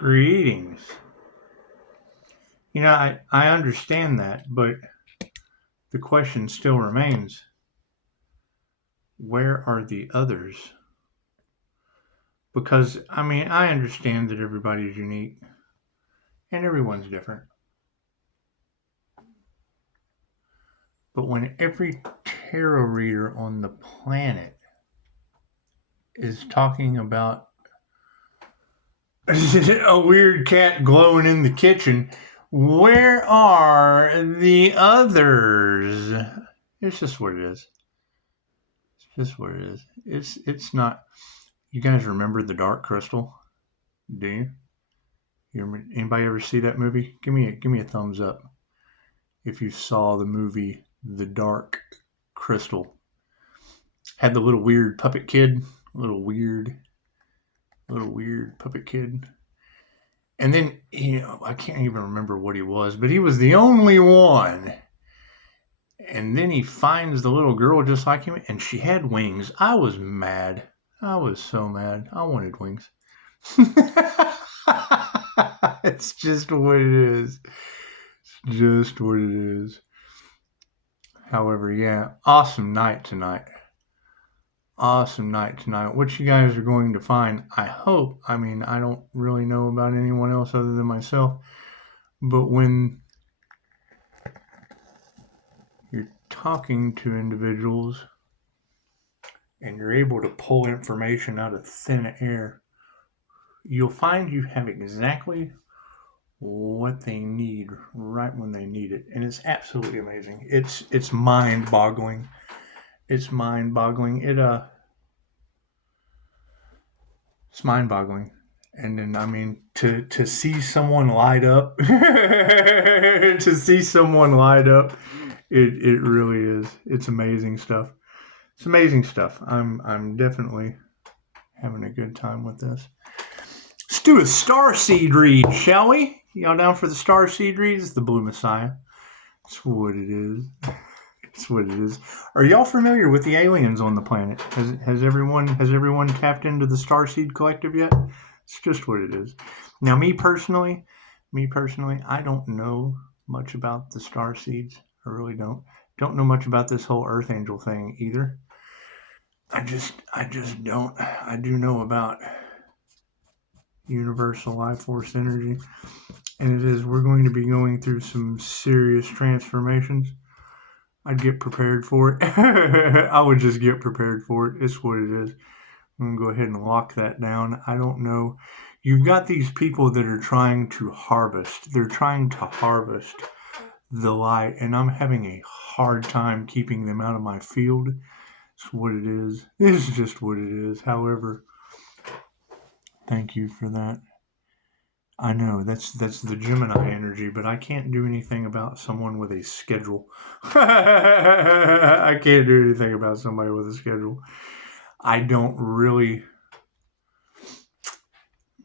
Greetings. I understand that, but the question still remains, where are the others? Because, I understand that everybody's unique and everyone's different. But when every tarot reader on the planet is talking about a weird cat glowing in the kitchen, where are the others? It's just what it is. It's just what it is. It's not. You guys remember the Dark Crystal? Do you? Anybody ever see that movie? Give me a thumbs up if you saw the movie The Dark Crystal. Had the little weird puppet kid, little weird puppet kid. And then, I can't even remember what he was, but he was the only one. And then he finds the little girl just like him, and she had wings. I was mad. I was so mad. I wanted wings. It's just what it is. It's just what it is. However, yeah, awesome night tonight. Awesome night tonight. What you guys are going to find, I hope, I don't really know about anyone else other than myself, but when you're talking to individuals and you're able to pull information out of thin air, you'll find you have exactly what they need right when they need it. And it's absolutely amazing. It's mind-boggling. It's mind-boggling. It's mind-boggling. And then, to see someone light up, it really is. It's amazing stuff. It's amazing stuff. I'm definitely having a good time with this. Let's do a starseed read, shall we? Y'all down for the starseed read? It's the Blue Messiah. That's what it is. That's what it is. Are y'all familiar with the aliens on the planet? Has everyone tapped into the Starseed Collective yet? It's just what it is. Now, me personally, I don't know much about the starseeds. I really don't. Don't know much about this whole Earth Angel thing either. I just don't. I do know about universal life force energy, and we're going to be going through some serious transformations. I'd get prepared for it. I would just get prepared for it. It's what it is. I'm going to go ahead and lock that down. I don't know. You've got these people that are trying to harvest. They're trying to harvest the light, and I'm having a hard time keeping them out of my field. It's what it is. It's just what it is. However, thank you for that. I know, that's the Gemini energy, but I can't do anything about someone with a schedule. I can't do anything about somebody with a schedule. I don't really...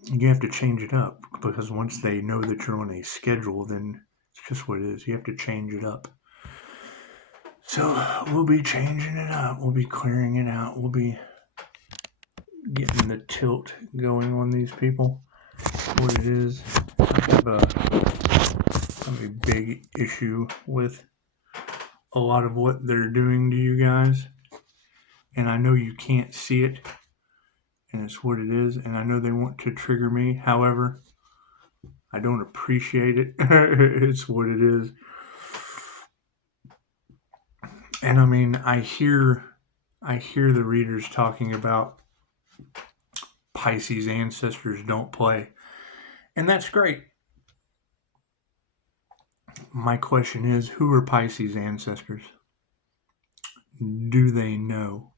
You have to change it up, because once they know that you're on a schedule, then it's just what it is. You have to change it up. So we'll be changing it up. We'll be clearing it out. We'll be getting the tilt going on these people. What it is. I have a big issue with a lot of what they're doing to you guys, and I know you can't see it, and it's what it is, and I know they want to trigger me. However, I don't appreciate it. It's what it is. And I hear the readers talking about Pisces ancestors don't play. And that's great. My question is, who are Pisces ancestors? Do they know?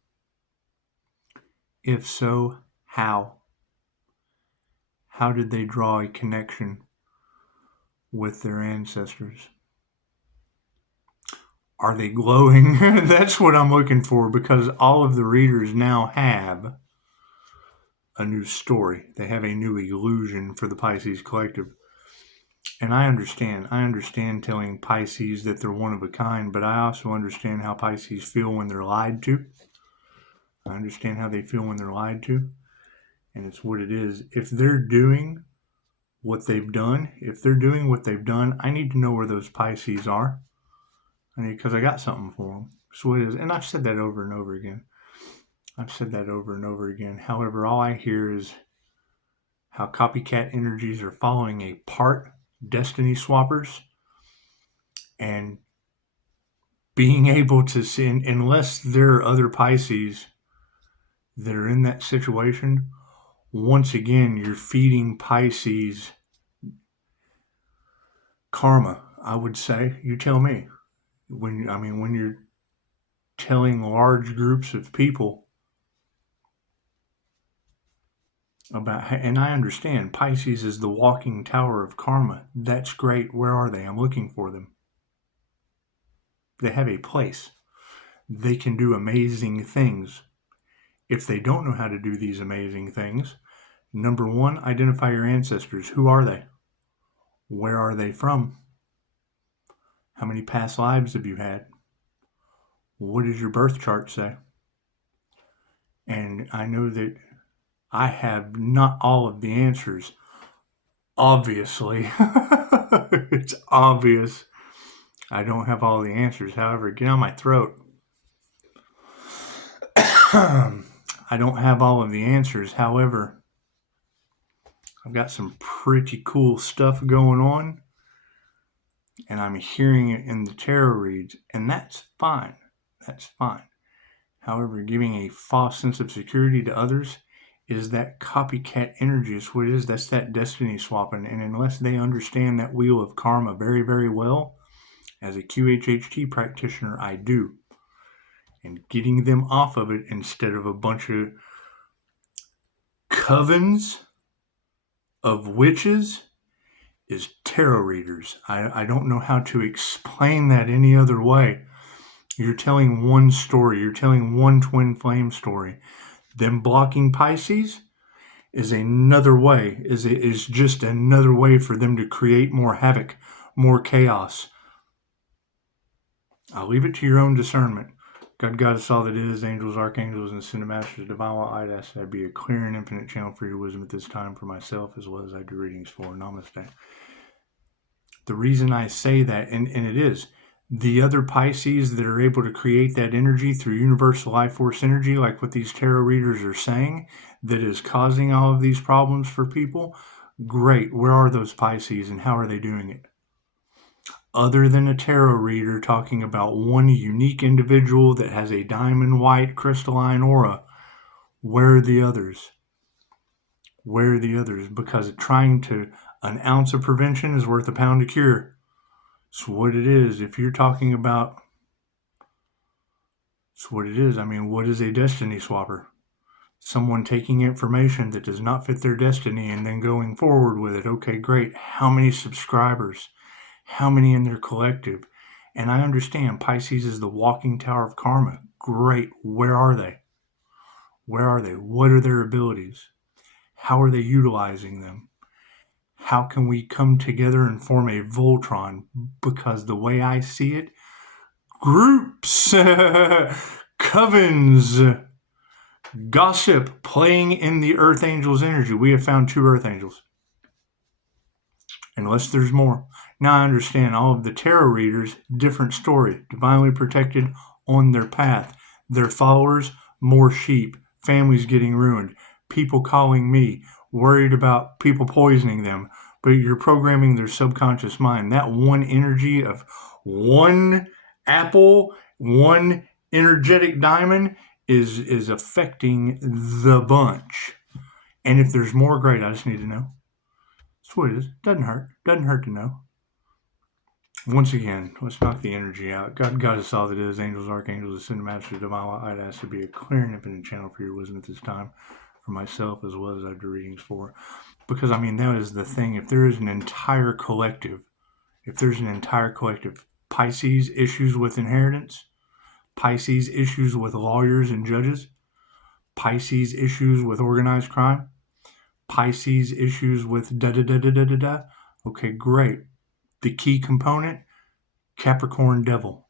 If so, how? How did they draw a connection with their ancestors? Are they glowing? That's what I'm looking for, because all of the readers now have a new story. They have a new illusion for the Pisces Collective. And I understand telling Pisces that they're one of a kind, but I also understand how Pisces feel when they're lied to. I understand how they feel when they're lied to. And it's what it is. If they're doing what they've done. If they're doing what they've done, I need to know where those Pisces are. Because I got something for them. So it is. And I've said that over and over again. However, all I hear is how copycat energies are following a part destiny swappers, and being able to see, unless there are other Pisces that are in that situation, once again, you're feeding Pisces karma, I would say. You tell me. When you're telling large groups of people about, and I understand Pisces is the walking tower of karma. That's great. Where are they? I'm looking for them. They have a place. They can do amazing things. If they don't know how to do these amazing things, number one, identify your ancestors. Who are they? Where are they from? How many past lives have you had? What does your birth chart say? And I know that I have not all of the answers. Obviously, it's obvious I don't have all the answers. However, get on my throat. I don't have all of the answers. However, I've got some pretty cool stuff going on, and I'm hearing it in the tarot reads, and that's fine. That's fine. However, giving a false sense of security to others is that copycat energy. Is what it is. That's that destiny swapping. And unless they understand that wheel of karma very, very well, as a QHHT practitioner, I do. And getting them off of it instead of a bunch of covens of witches is tarot readers. I don't know how to explain that any other way. You're telling one story. You're telling one twin flame story. Them blocking Pisces is another way, is just another way for them to create more havoc, more chaos. I'll leave it to your own discernment. God, Goddess, all that is, angels, archangels, and ascended masters, divine law, I'd ask that I be a clear and infinite channel for your wisdom at this time for myself, as well as I do readings for. Namaste. The reason I say that, and it is, the other Pisces that are able to create that energy through universal life force energy, like what these tarot readers are saying, that is causing all of these problems for people, great. Where are those Pisces and how are they doing it? Other than a tarot reader talking about one unique individual that has a diamond white crystalline aura, where are the others? Where are the others? Because an ounce of prevention is worth a pound of cure. It's what it is. If you're talking about, it's what it is. What is a destiny swapper? Someone taking information that does not fit their destiny and then going forward with it. Okay, great. How many subscribers? How many in their collective? And I understand Pisces is the walking tower of karma. Great. Where are they? Where are they? What are their abilities? How are they utilizing them? How can we come together and form a Voltron? Because the way I see it, groups, covens, gossip playing in the Earth Angels energy. We have found 2 Earth Angels. Unless there's more. Now I understand all of the tarot readers, different story. Divinely protected on their path. Their followers, more sheep. Families getting ruined. People calling me, worried about people poisoning them. But you're programming their subconscious mind. That one energy of one apple, one energetic diamond is affecting the bunch. And if there's more, great. I just need to know. That's what it is. Doesn't hurt. Doesn't hurt to know. Once again, let's knock the energy out. God, Goddess, all that is, angels, archangels, ascended masters, divine law, I'd ask to be a clear and infinite channel for your wisdom at this time, for myself as well as I do readings for. Because, that is the thing. If there is an entire collective, Pisces issues with inheritance, Pisces issues with lawyers and judges, Pisces issues with organized crime, Pisces issues with da-da-da-da-da-da-da. Okay, great. The key component, Capricorn devil.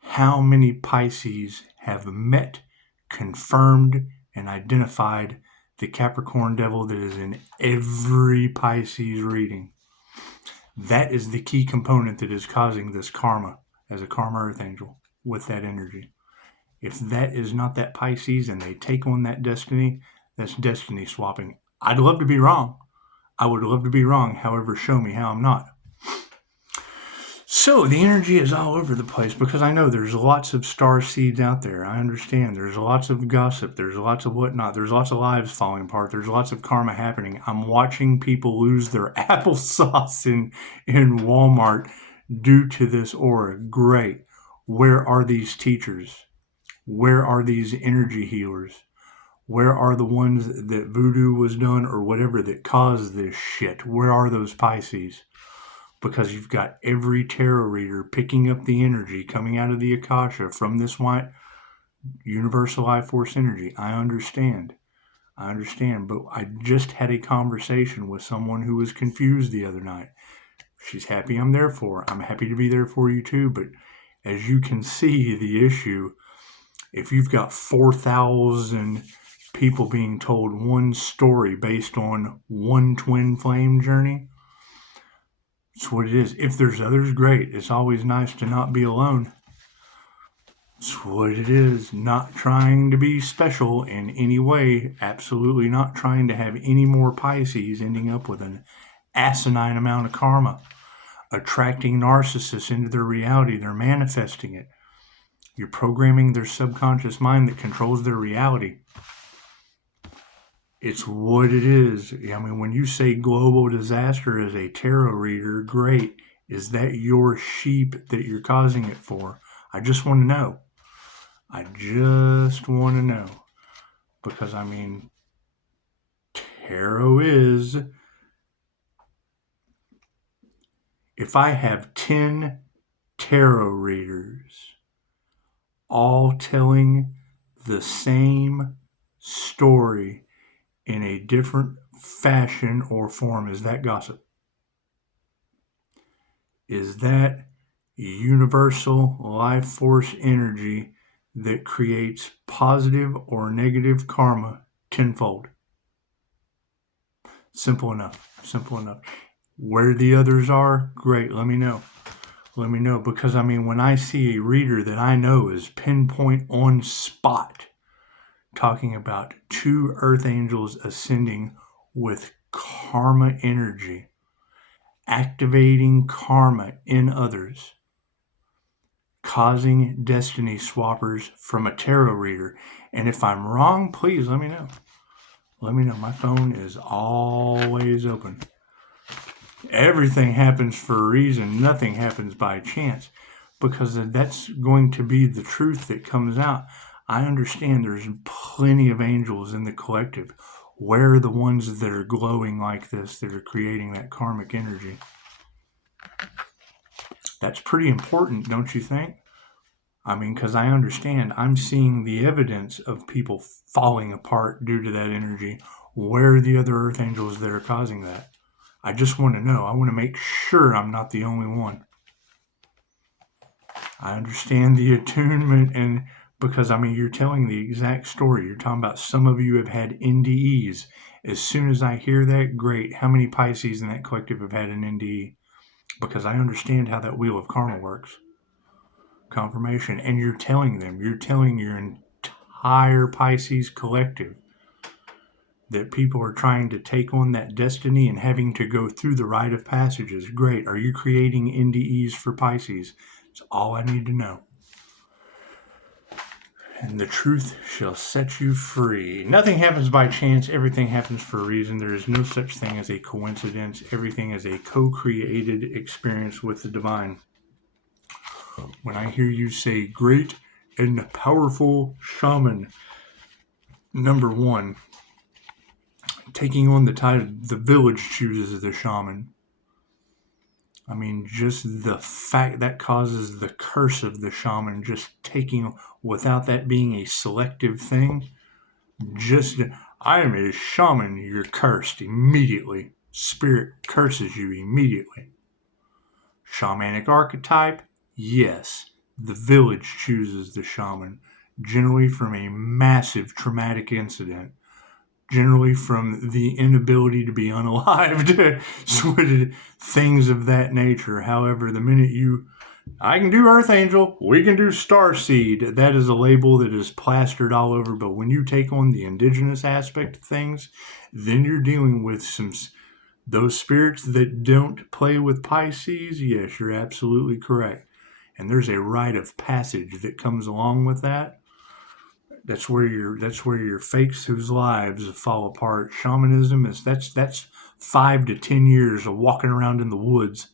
How many Pisces have met, confirmed, and identified the Capricorn devil that is in every Pisces reading. That is the key component that is causing this karma as a karma earth angel with that energy. If that is not that Pisces and they take on that destiny, that's destiny swapping. I'd love to be wrong. I would love to be wrong. However, show me how I'm not. So the energy is all over the place because I know there's lots of star seeds out there. I understand there's lots of gossip. There's lots of whatnot. There's lots of lives falling apart. There's lots of karma happening. I'm watching people lose their applesauce in Walmart due to this aura. Great. Where are these teachers? Where are these energy healers? Where are the ones that voodoo was done or whatever that caused this shit? Where are those Pisces? Because you've got every tarot reader picking up the energy coming out of the Akasha from this white universal life force energy. I understand, but I just had a conversation with someone who was confused the other night. She's happy I'm there for her. I'm happy to be there for you too, but as you can see, the issue, if you've got 4,000 people being told one story based on one twin flame journey, it's what it is. If there's others, great. It's always nice to not be alone. It's what it is. Not trying to be special in any way. Absolutely not trying to have any more Pisces ending up with an asinine amount of karma. Attracting narcissists into their reality. They're manifesting it. You're programming their subconscious mind that controls their reality. It's what it is. I mean, when you say global disaster as a tarot reader, great. Is that your sheep that you're causing it for? I just want to know. Because, I mean, tarot is... If I have 10 tarot readers all telling the same story in a different fashion or form, is that gossip? Is that universal life force energy that creates positive or negative karma tenfold? Simple enough. Where the others are, great, let me know. Because I mean, when I see a reader that I know is pinpoint on spot talking about 2 earth angels ascending with karma energy, activating karma in others, causing destiny swappers from a tarot reader. And if I'm wrong, please let me know. My phone is always open. Everything happens for a reason. Nothing happens by chance, because that's going to be the truth that comes out. I understand there's plenty of angels in the collective. Where are the ones that are glowing like this, that are creating that karmic energy? That's pretty important, don't you think? I mean, because I understand. I'm seeing the evidence of people falling apart due to that energy. Where are the other earth angels that are causing that? I just want to know. I want to make sure I'm not the only one. I understand the attunement, and because, I mean, you're telling the exact story. You're talking about some of you have had NDEs. As soon as I hear that, great. How many Pisces in that collective have had an NDE? Because I understand how that wheel of karma works. Confirmation. And you're telling your entire Pisces collective that people are trying to take on that destiny and having to go through the rite of passages. Great. Are you creating NDEs for Pisces? It's all I need to know. And the truth shall set you free. Nothing happens by chance. Everything happens for a reason. There is no such thing as a coincidence. Everything is a co-created experience with the divine. When I hear you say great and powerful shaman, number one, taking on the title, the village chooses the shaman. I mean, just the fact that causes the curse of the shaman, just taking, without that being a selective thing, just, I am a shaman, you're cursed immediately. Spirit curses you immediately. Shamanic archetype, yes, the village chooses the shaman, generally from a massive traumatic incident. generally from the inability to be unalived, things of that nature. However, the minute I can do Earth Angel, we can do Starseed, that is a label that is plastered all over. But when you take on the indigenous aspect of things, then you're dealing with those spirits that don't play with Pisces. Yes, you're absolutely correct. And there's a rite of passage that comes along with that. That's where your fakes whose lives fall apart. Shamanism that's 5 to 10 years of walking around in the woods,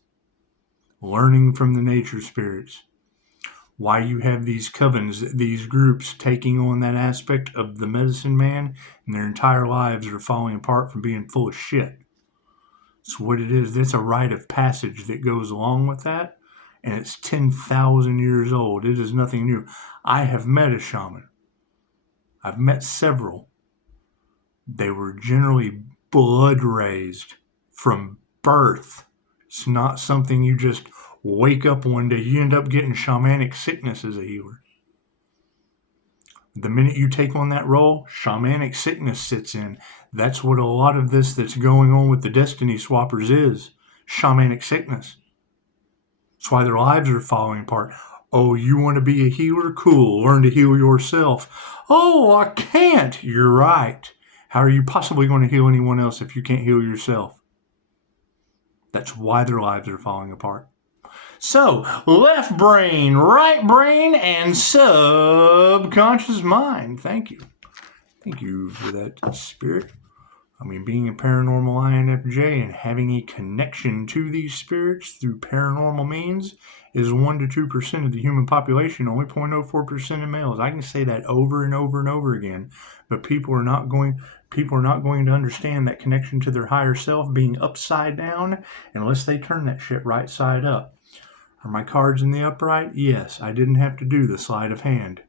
learning from the nature spirits. Why you have these covens, these groups taking on that aspect of the medicine man, and their entire lives are falling apart from being full of shit. It's what it is. That's a rite of passage that goes along with that, and it's 10,000 years old. It is nothing new. I have met a shaman. I've met several. They were generally blood raised from birth. It's not something you just wake up one day. You end up getting shamanic sickness as a healer. The minute you take on that role, shamanic sickness sits in. That's what a lot of this that's going on with the Destiny Swappers is. Shamanic sickness. That's why their lives are falling apart. Oh, you want to be a healer? Cool. Learn to heal yourself. Oh, I can't. You're right. How are you possibly going to heal anyone else if you can't heal yourself? That's why their lives are falling apart. So, left brain, right brain, and subconscious mind. Thank you. Thank you for that, spirit. I mean, being a paranormal INFJ and having a connection to these spirits through paranormal means is 1 to 2% of the human population, only 0.04% in males. I can say that over and over and over again, but people are not going to understand that connection to their higher self being upside down unless they turn that shit right side up. Are my cards in the upright? Yes, I didn't have to do the sleight of hand.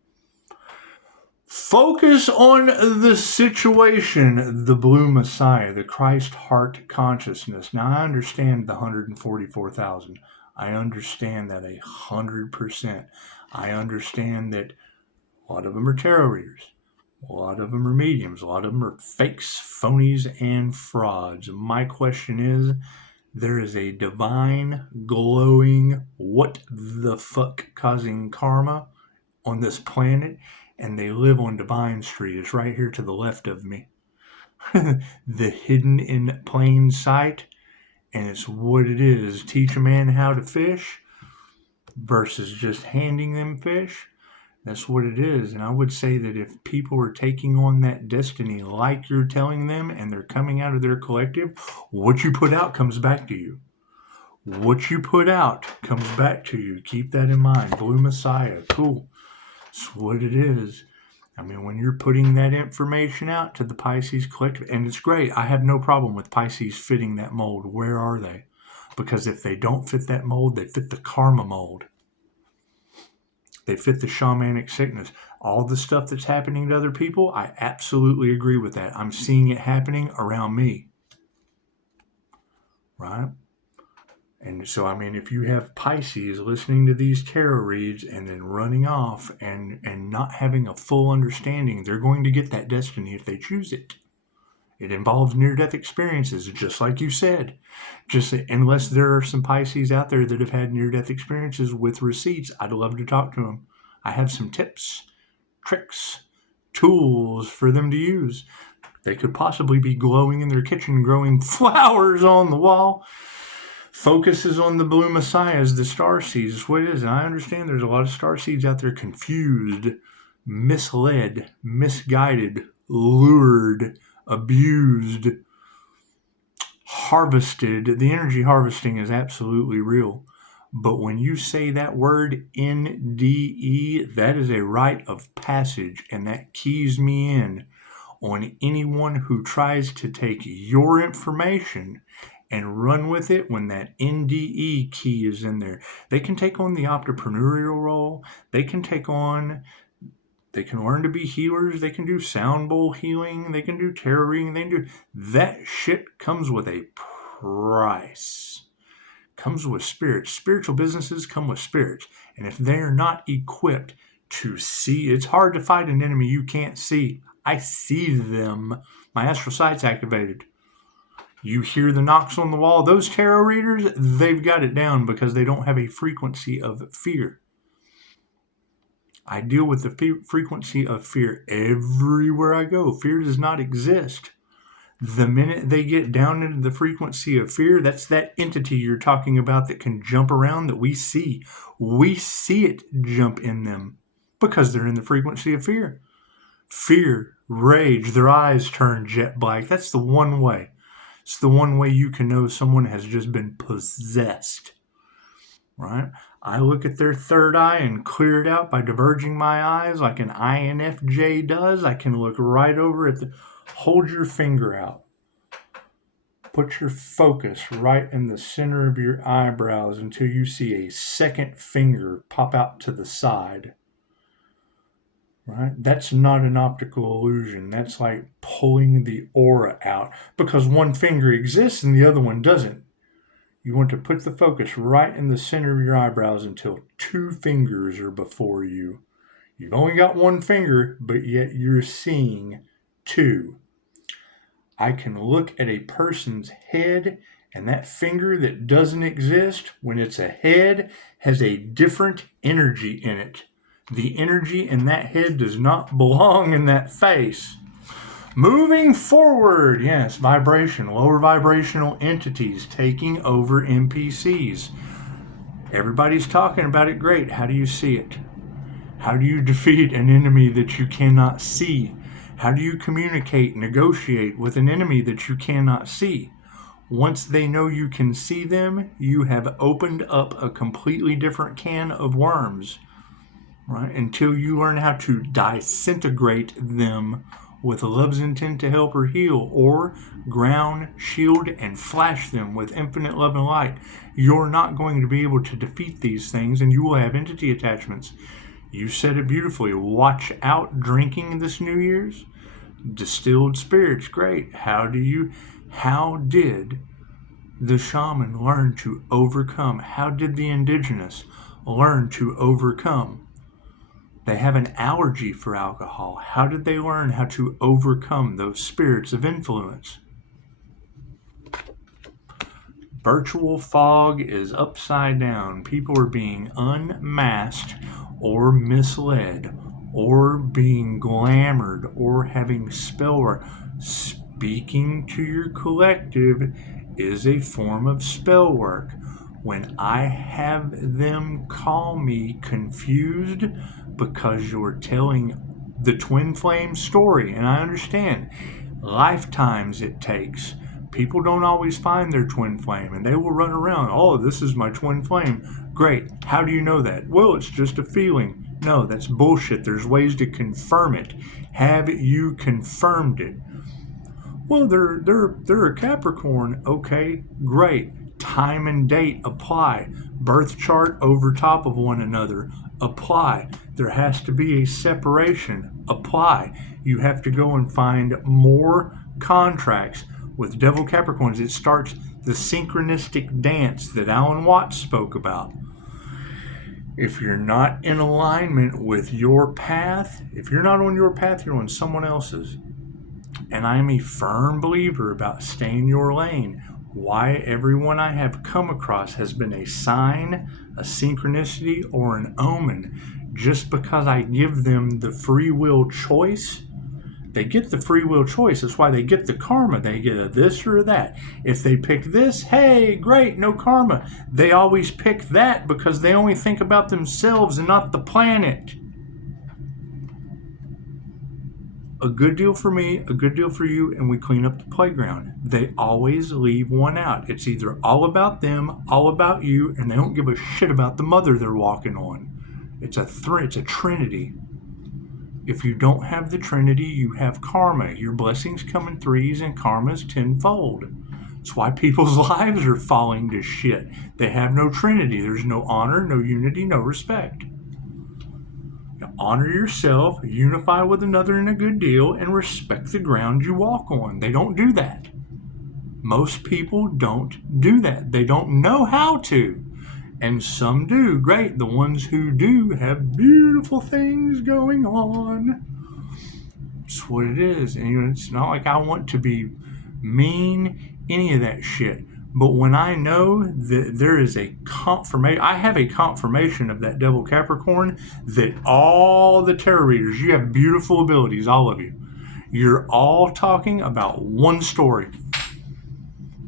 Focus on the situation, the Blue Messiah, the Christ heart consciousness. Now, I understand the 144,000. I understand that 100%. I understand that a lot of them are tarot readers. A lot of them are mediums. A lot of them are fakes, phonies, and frauds. My question is, there is a divine, glowing, what the fuck causing karma on this planet, and they live on Divine Street. It's right here to the left of me. The hidden in plain sight, and it's what it is. Teach a man how to fish versus just handing them fish. That's what it is. And I would say that if people are taking on that destiny like you're telling them, and they're coming out of their collective, what you put out comes back to you. What you put out comes back to you. Keep that in mind. Blue Messiah. Cool. That's what it is. I mean, when you're putting that information out to the Pisces collective, and it's great. I have no problem with Pisces fitting that mold. Where are they? Because if they don't fit that mold, they fit the karma mold. They fit the shamanic sickness. All the stuff that's happening to other people, I absolutely agree with that. I'm seeing it happening around me. Right? And so, I mean, if you have Pisces listening to these tarot reads and then running off and not having a full understanding, they're going to get that destiny if they choose it. It involves near-death experiences, just like you said. Just unless there are some Pisces out there that have had near-death experiences with receipts, I'd love to talk to them. I have some tips, tricks, tools for them to use. They could possibly be glowing in their kitchen, growing flowers on the wall. Focuses on the Blue Messiahs, the star seeds, is what it is. And I understand there's a lot of star seeds out there confused, misled, misguided, lured, abused, harvested. The energy harvesting is absolutely real. But when you say that word NDE, that is a rite of passage, and that keys me in on anyone who tries to take your information and run with it when that NDE key is in there. They can take on the entrepreneurial role. They can learn to be healers. They can do sound bowl healing. They can do tarot reading. That shit comes with a price. Comes with spirits. Spiritual businesses come with spirits. And if they're not equipped to see, it's hard to fight an enemy you can't see. I see them. My astral sight's activated. You hear the knocks on the wall. Those tarot readers, they've got it down because they don't have a frequency of fear. I deal with the frequency of fear everywhere I go. Fear does not exist. The minute they get down into the frequency of fear, that's that entity you're talking about that can jump around that we see. We see it jump in them because they're in the frequency of fear. Fear, rage, their eyes turn jet black. That's the one way. It's the one way you can know someone has just been possessed, right? I look at their third eye and clear it out by diverging my eyes like an INFJ does. I can look right over at hold your finger out. Put your focus right in the center of your eyebrows until you see a second finger pop out to the side. Right? That's not an optical illusion. That's like pulling the aura out because one finger exists and the other one doesn't. You want to put the focus right in the center of your eyebrows until two fingers are before you. You've only got one finger, but yet you're seeing two. I can look at a person's head, and that finger that doesn't exist, when it's a head, has a different energy in it. The energy in that head does not belong in that face. Moving forward, yes, vibration, lower vibrational entities taking over NPCs. Everybody's talking about it great. How do you see it? How do you defeat an enemy that you cannot see? How do you communicate, negotiate with an enemy that you cannot see? Once they know you can see them, you have opened up a completely different can of worms. Right? Until you learn how to disintegrate them with love's intent to help or heal, or ground, shield, and flash them with infinite love and light, you're not going to be able to defeat these things, and you will have entity attachments. You said it beautifully. Watch out drinking this New Year's. Distilled spirits, great. How did the shaman learn to overcome? How did the indigenous learn to overcome? They have an allergy for alcohol. How did they learn how to overcome those spirits of influence? Virtual fog is upside down. People are being unmasked or misled or being glamored or having spell work. Speaking to your collective is a form of spell work. When I have them call me confused because you're telling the twin flame story, and I understand lifetimes it takes. People don't always find their twin flame, and they will run around, oh, this is my twin flame. Great. How do you know that? Well, it's just a feeling. No, that's bullshit. There's ways to confirm it. Have you confirmed it? Well, they're a Capricorn. Okay, great. Time and date apply. Birth chart over top of one another apply. There has to be a separation apply. You have to go and find more contracts. With Devil Capricorns, it starts the synchronistic dance that Alan Watts spoke about. If you're not in alignment with your path, if you're not on your path, you're on someone else's. And I'm a firm believer about stay in your lane. Why everyone I have come across has been a sign, a synchronicity, or an omen. Just because I give them the free will choice, they get the free will choice. That's why they get the karma. They get a this or a that. If they pick this, hey, great, no karma. They always pick that because they only think about themselves and not the planet. A good deal for me, a good deal for you, and we clean up the playground. They always leave one out. It's either all about them, all about you, and they don't give a shit about the mother they're walking on. It's a trinity. If you don't have the trinity, you have karma. Your blessings come in threes and karma's tenfold. That's why people's lives are falling to shit. They have no trinity. There's no honor, no unity, no respect. Honor yourself, unify with another in a good deal, and respect the ground you walk on. They don't do that. Most people don't do that. They don't know how to. And some do. Great. The ones who do have beautiful things going on. It's what it is. And it's not like I want to be mean, any of that shit. But when I know that there is a confirmation, I have a confirmation of that devil Capricorn, that all the tarot readers, you have beautiful abilities, all of you. You're all talking about one story.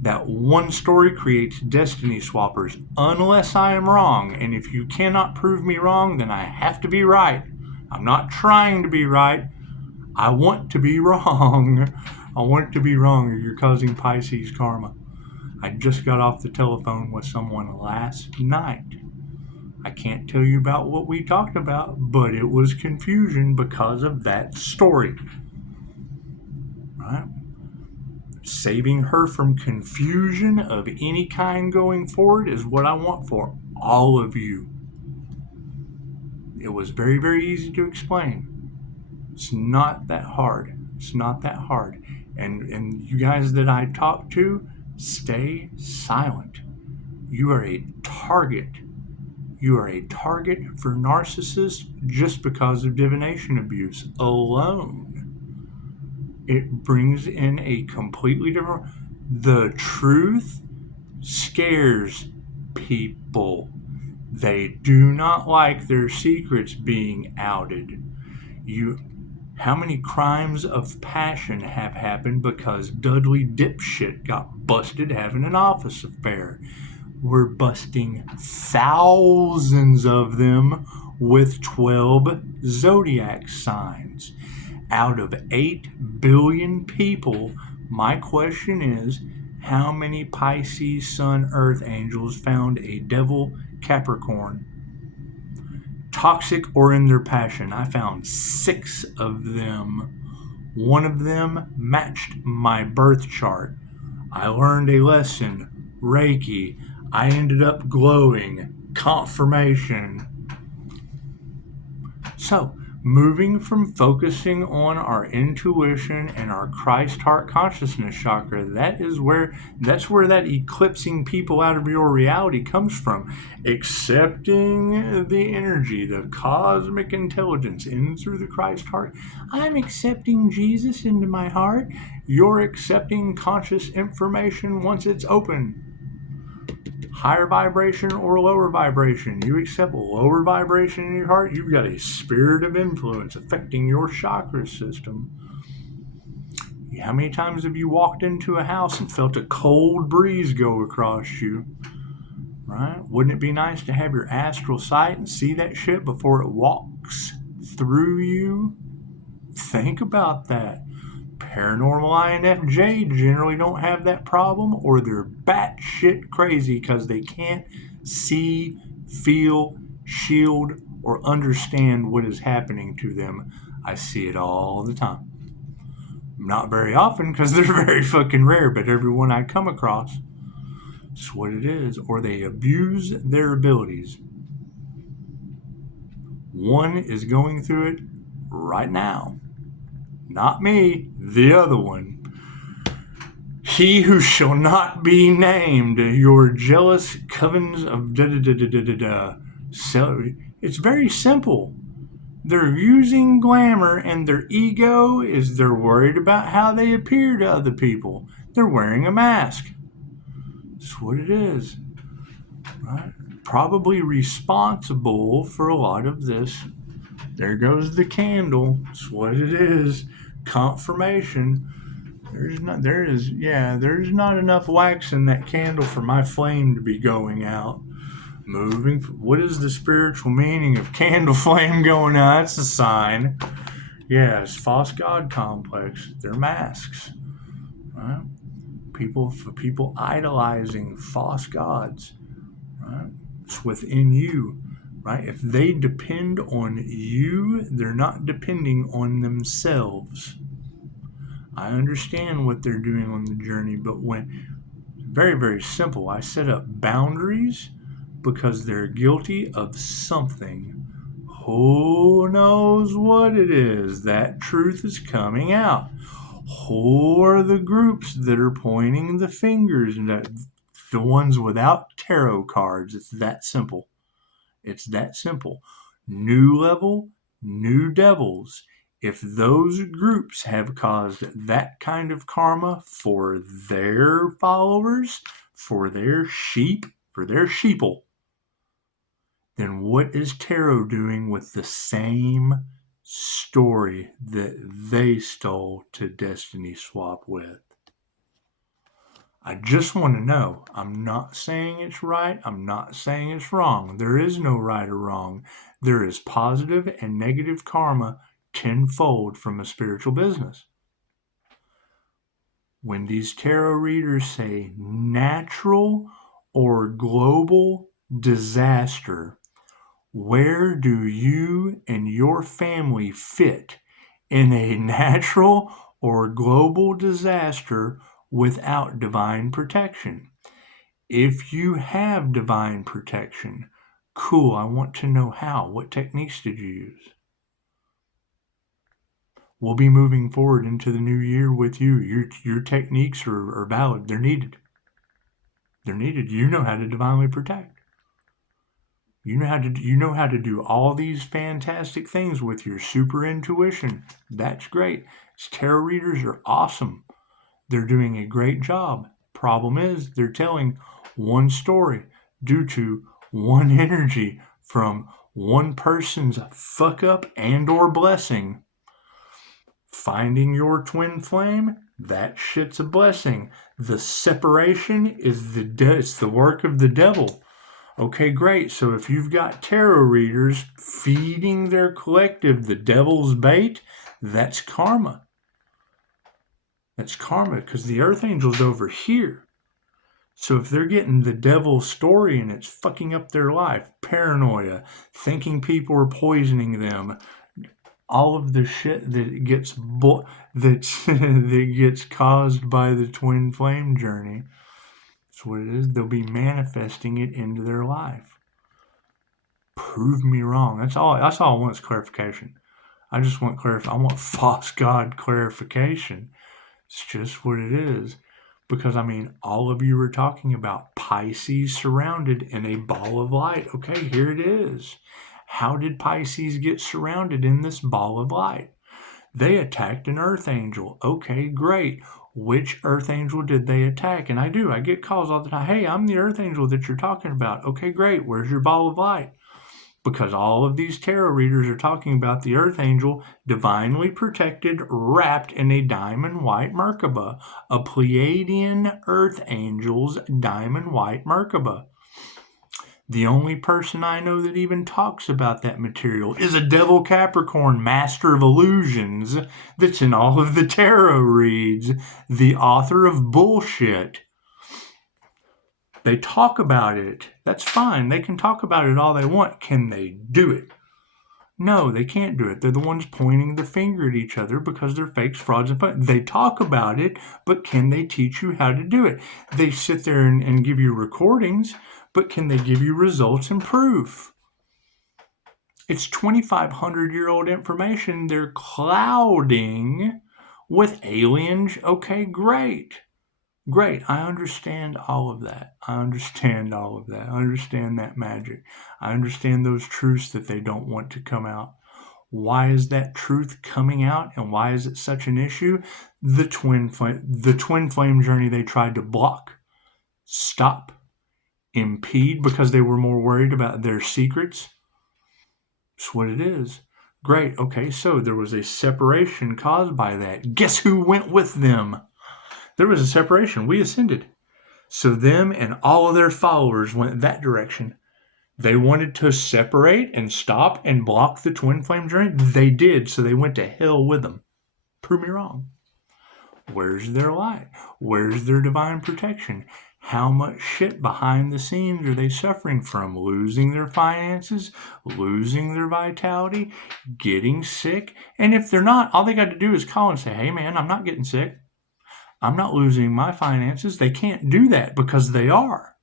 That one story creates destiny swappers, unless I am wrong. And if you cannot prove me wrong, then I have to be right. I'm not trying to be right. I want to be wrong. I want to be wrong, or you're causing Pisces karma. I just got off the telephone with someone last night. I can't tell you about what we talked about, but it was confusion because of that story. Right? Saving her from confusion of any kind going forward is what I want for all of you. It was very, very easy to explain. It's not that hard. It's not that hard. And you guys that I talk to, stay silent. You are a target. You are a target for narcissists just because of divination abuse alone. It brings in a completely different... The truth scares people. They do not like their secrets being outed. How many crimes of passion have happened because Dudley Dipshit got busted having an office affair? We're busting thousands of them with 12 zodiac signs. Out of 8 billion people, my question is, how many Pisces Sun Earth angels found a devil Capricorn toxic or in their passion? I found 6 of them. One of them matched my birth chart. I learned a lesson. Reiki. I ended up glowing. Confirmation. So, moving from focusing on our intuition and our Christ heart consciousness chakra, that's where that eclipsing people out of your reality comes from. Accepting the energy, the cosmic intelligence in through the Christ heart. I'm accepting Jesus into my heart. You're accepting conscious information once it's open. Higher vibration or lower vibration. You accept lower vibration in your heart, you've got a spirit of influence affecting your chakra system. How many times have you walked into a house and felt a cold breeze go across you? Right? Wouldn't it be nice to have your astral sight and see that shit before it walks through you? Think about that. Paranormal INFJ generally don't have that problem, or they're batshit crazy because they can't see, feel, shield, or understand what is happening to them. I see it all the time. Not very often because they're very fucking rare, but everyone I come across, it's what it is. Or they abuse their abilities. One is going through it right now. Not me, the other one. He who shall not be named, your jealous covens of da-da-da-da-da-da-da. So, it's very simple. They're using glamour, and their ego is they're worried about how they appear to other people. They're wearing a mask. That's what it is. Right? Probably responsible for a lot of this. There goes the candle. That's what it is. Confirmation. There's not enough wax in that candle for my flame to be going out. What is the spiritual meaning of candle flame going out? That's a sign. Yes, false god complex. They're masks. Right? People idolizing false gods. Right? It's within you. Right? If they depend on you, they're not depending on themselves. I understand what they're doing on the journey, but very, very simple. I set up boundaries because they're guilty of something. Who knows what it is? That truth is coming out. Who are the groups that are pointing the fingers? The ones without tarot cards. It's that simple. It's that simple. New level, new devils. If those groups have caused that kind of karma for their followers, for their sheep, for their sheeple, then what is tarot doing with the same story that they stole to destiny swap with? I just want to know. I'm not saying it's right. I'm not saying it's wrong. There is no right or wrong. There is positive and negative karma tenfold from a spiritual business. When these tarot readers say natural or global disaster, where do you and your family fit in a natural or global disaster without divine protection? If you have divine protection, cool, I want to know how. What techniques did you use? We'll be moving forward into the new year with you. Your techniques are valid. They're needed. They're needed. You know how to divinely protect. You know how to do all these fantastic things with your super intuition. That's great. Tarot readers are awesome. They're doing a great job. Problem is, they're telling one story due to one energy from one person's fuck up and or blessing. Finding your twin flame, that shit's a blessing. The separation is it's the work of the devil. Okay, great. So if you've got tarot readers feeding their collective the devil's bait, that's karma. That's karma because the earth angel's over here. So if they're getting the devil's story and it's fucking up their life, paranoia, thinking people are poisoning them, all of the shit that gets that gets caused by the twin flame journey, that's what it is. They'll be manifesting it into their life. Prove me wrong. That's all I want is clarification. I just want I want false god clarification. It's just what it is. Because, I mean, all of you are talking about Pisces surrounded in a ball of light. Okay, here it is. How did Pisces get surrounded in this ball of light? They attacked an earth angel. Okay, great. Which earth angel did they attack? And I get calls all the time. Hey, I'm the earth angel that you're talking about. Okay, great. Where's your ball of light? Because all of these tarot readers are talking about the earth angel divinely protected, wrapped in a diamond white Merkaba, a Pleiadian earth angel's diamond white Merkaba. The only person I know that even talks about that material is a devil Capricorn master of illusions that's in all of the tarot reads, the author of bullshit. They talk about it. That's fine. They can talk about it all they want. Can they do it? No, they can't do it. They're the ones pointing the finger at each other because they're fakes, frauds, and fun. They talk about it, but can they teach you how to do it? They sit there and give you recordings, but can they give you results and proof? It's 2,500-year-old information they're clouding with aliens. Okay, great. Great. I understand all of that. I understand that magic. I understand those truths that they don't want to come out. Why is that truth coming out and why is it such an issue? The twin flame journey they tried to block, stop, impede because they were more worried about their secrets. That's what it is. Great. Okay, so there was a separation caused by that. Guess who went with them? There was a separation. We ascended. So them and all of their followers went that direction. They wanted to separate and stop and block the twin flame journey. They did. So they went to hell with them. Prove me wrong. Where's their light? Where's their divine protection? How much shit behind the scenes are they suffering from? Losing their finances, losing their vitality, getting sick. And if they're not, all they got to do is call and say, hey man, I'm not getting sick. I'm not losing my finances. They can't do that because they are.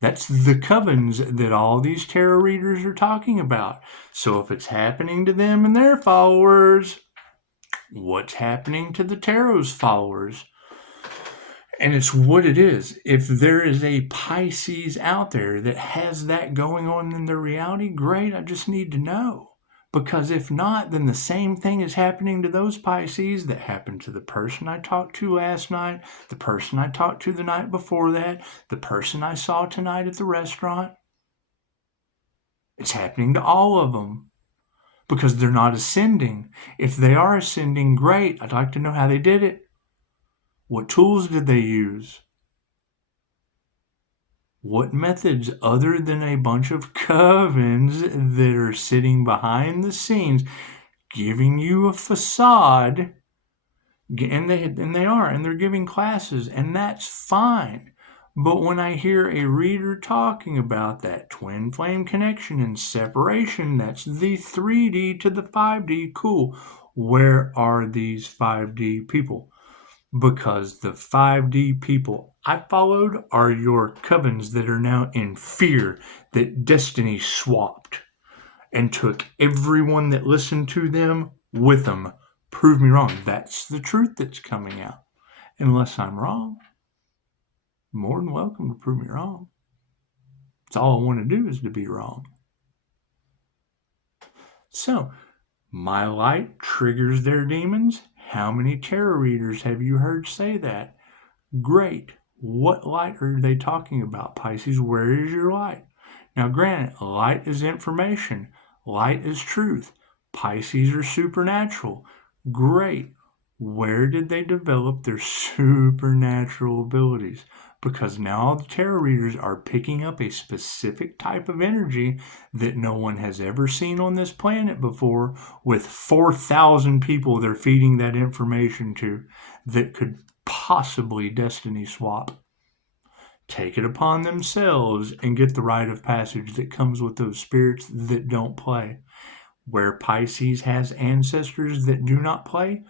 That's the covens that all these tarot readers are talking about. So if it's happening to them and their followers, what's happening to the tarot's followers? And it's what it is. If there is a Pisces out there that has that going on in their reality, great. I just need to know. Because if not, then the same thing is happening to those Pisces that happened to the person I talked to last night, the person I talked to the night before that, the person I saw tonight at the restaurant. It's happening to all of them because they're not ascending. If they are ascending, great. I'd like to know how they did it. What tools did they use? What methods, other than a bunch of covens that are sitting behind the scenes, giving you a facade, and they're giving classes, and that's fine. But when I hear a reader talking about that twin flame connection and separation, that's the 3D to the 5D, cool. Where are these 5D people? Because the 5D people I followed are your covens that are now in fear that destiny swapped and took everyone that listened to them with them. Prove me wrong. That's the truth that's coming out. Unless I'm wrong, more than welcome to prove me wrong. That's all I want to do is to be wrong. So, my light triggers their demons. How many tarot readers have you heard say that? Great. What light are they talking about, Pisces? Where is your light? Now, granted, light is information. Light is truth. Pisces are supernatural. Great. Where did they develop their supernatural abilities? Because now the tarot readers are picking up a specific type of energy that no one has ever seen on this planet before, with 4,000 people they're feeding that information to that could possibly destiny swap. Take it upon themselves and get the rite of passage that comes with those spirits that don't play. Where Pisces has ancestors that do not play,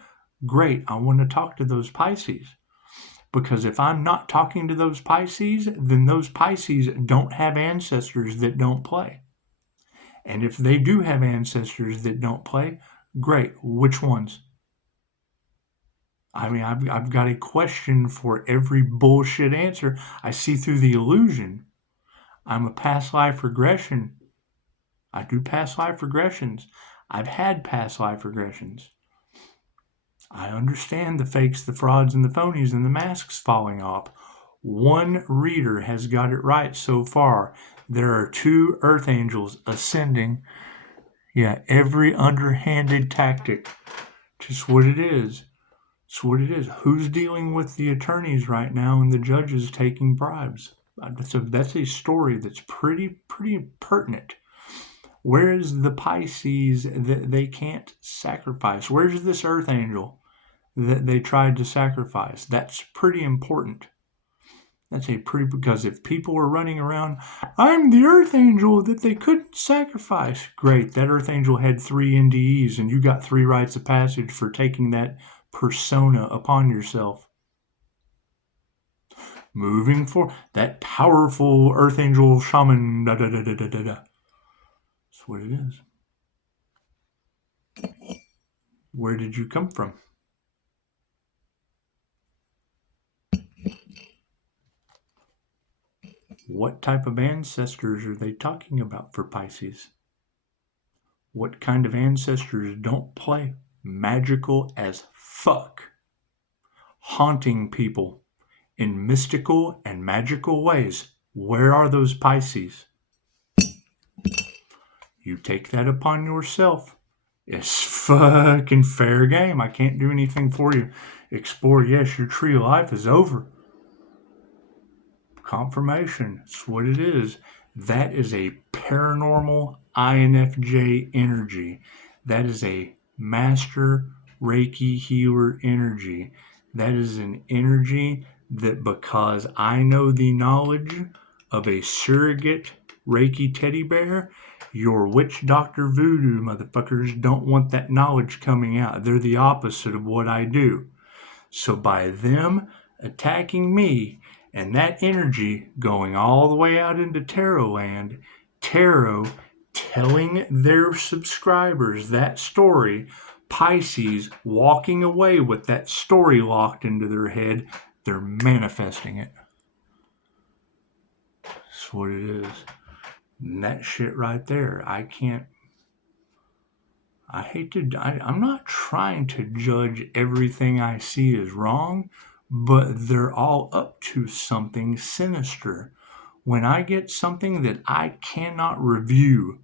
great, I want to talk to those Pisces. Because if I'm not talking to those Pisces, then those Pisces don't have ancestors that don't play. And if they do have ancestors that don't play, great, which ones? I mean, I've got a question for every bullshit answer. I see through the illusion. I'm a past life regression. I do past life regressions. I've had past life regressions. I understand the fakes, the frauds, and the phonies, and the masks falling off. One reader has got it right so far. There are 2 earth angels ascending. Yeah, every underhanded tactic. Just what it is. It's what it is. Who's dealing with the attorneys right now and the judges taking bribes? That's a story that's pretty pertinent. Where is the Pisces that they can't sacrifice? Where's this earth angel that they tried to sacrifice? That's pretty important. Because if people are running around, I'm the earth angel that they couldn't sacrifice. Great, that earth angel had 3 NDEs and you got 3 rites of passage for taking that persona upon yourself. Moving forward, that powerful earth angel shaman, That's what it is. Where did you come from? What type of ancestors are they talking about for Pisces? What kind of ancestors don't play? Magical as fuck. Haunting people in mystical and magical ways. Where are those Pisces? You take that upon yourself. It's fucking fair game. I can't do anything for you. Explore, yes, your tree of life is over. Confirmation. It's what it is. That is a paranormal INFJ energy. That is a master Reiki healer energy. That is an energy that, because I know the knowledge of a surrogate Reiki teddy bear, your witch doctor voodoo motherfuckers don't want that knowledge coming out. They're the opposite of what I do. So by them attacking me and that energy going all the way out into tarot land, tarot telling their subscribers that story, Pisces walking away with that story locked into their head, they're manifesting it. That's what it is. And that shit right there, I can't. I'm not trying to judge everything I see as wrong, but they're all up to something sinister. When I get something that I cannot review,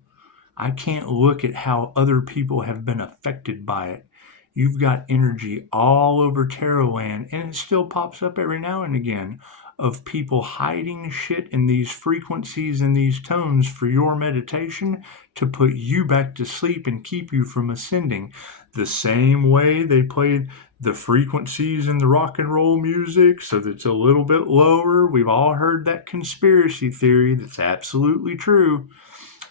I can't look at how other people have been affected by it. You've got energy all over Tarot land, and it still pops up every now and again of people hiding shit in these frequencies and these tones for your meditation to put you back to sleep and keep you from ascending. The same way they played the frequencies in the rock and roll music so that it's a little bit lower. We've all heard that conspiracy theory that's absolutely true.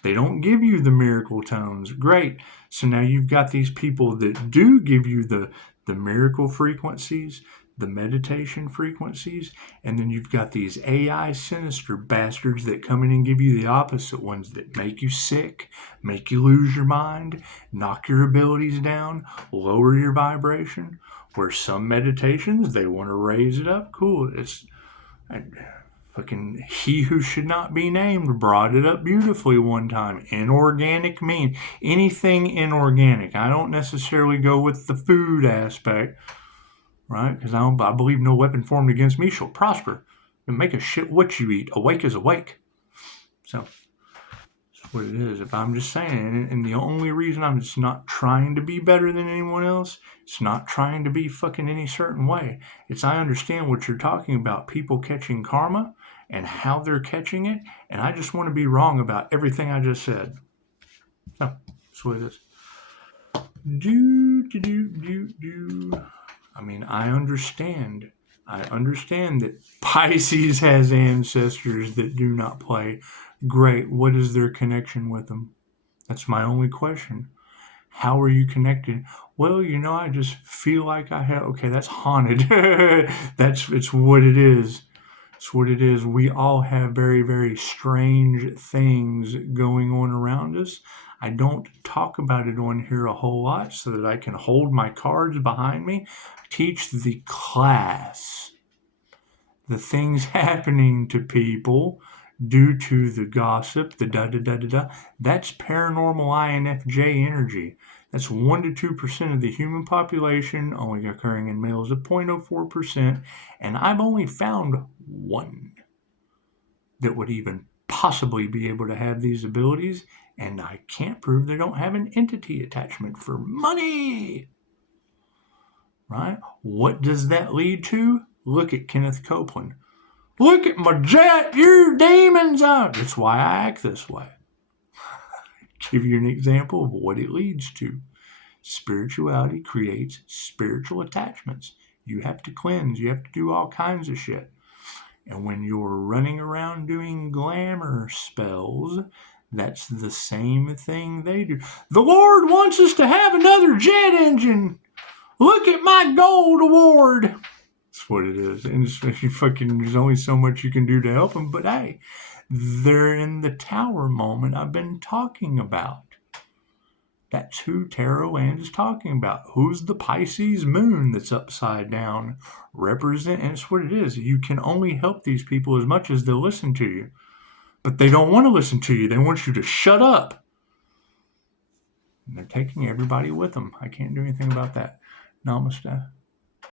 They don't give you the miracle tones. Great. So now you've got these people that do give you the miracle frequencies, the meditation frequencies, and then you've got these AI sinister bastards that come in and give you the opposite ones that make you sick, make you lose your mind, knock your abilities down, lower your vibration. Where some meditations, they want to raise it up. Cool. Fucking he who should not be named brought it up beautifully one time. Inorganic mean anything inorganic. I don't necessarily go with the food aspect, right? Because I believe no weapon formed against me shall prosper. And make a shit what you eat. Awake is awake. So that's what it is. If I'm just saying, and the only reason I'm just not trying to be better than anyone else, it's not trying to be fucking any certain way. It's I understand what you're talking about. People catching karma and how they're catching it, and I just want to be wrong about everything I just said. So, that's what it is. I mean, I understand that Pisces has ancestors that do not play. Great. What is their connection with them? That's my only question. How are you connected? Well, I just feel like I have. Okay, that's haunted. It's what it is. It's what it is. We all have very, very strange things going on around us. I don't talk about it on here a whole lot so that I can hold my cards behind me, teach the class the things happening to people due to the gossip, the da-da-da-da-da. That's paranormal INFJ energy. That's 1% to 2% of the human population, only occurring in males of 0.04%, and I've only found one that would even possibly be able to have these abilities, and I can't prove they don't have an entity attachment for money. Right? What does that lead to? Look at Kenneth Copeland. Look at my jet, you demons out. That's why I act this way. Give you an example of what it leads to. Spirituality creates spiritual attachments. You have to cleanse. You have to do all kinds of shit. And when you're running around doing glamour spells, that's the same thing they do. The Lord wants us to have another jet engine. Look at my gold award. That's what it is. And there's only so much you can do to help them. But hey, they're in the tower moment I've been talking about. That's who Tarot Land is talking about. Who's the Pisces moon that's upside down? And it's what it is. You can only help these people as much as they'll listen to you. But they don't want to listen to you. They want you to shut up. And they're taking everybody with them. I can't do anything about that. Namaste.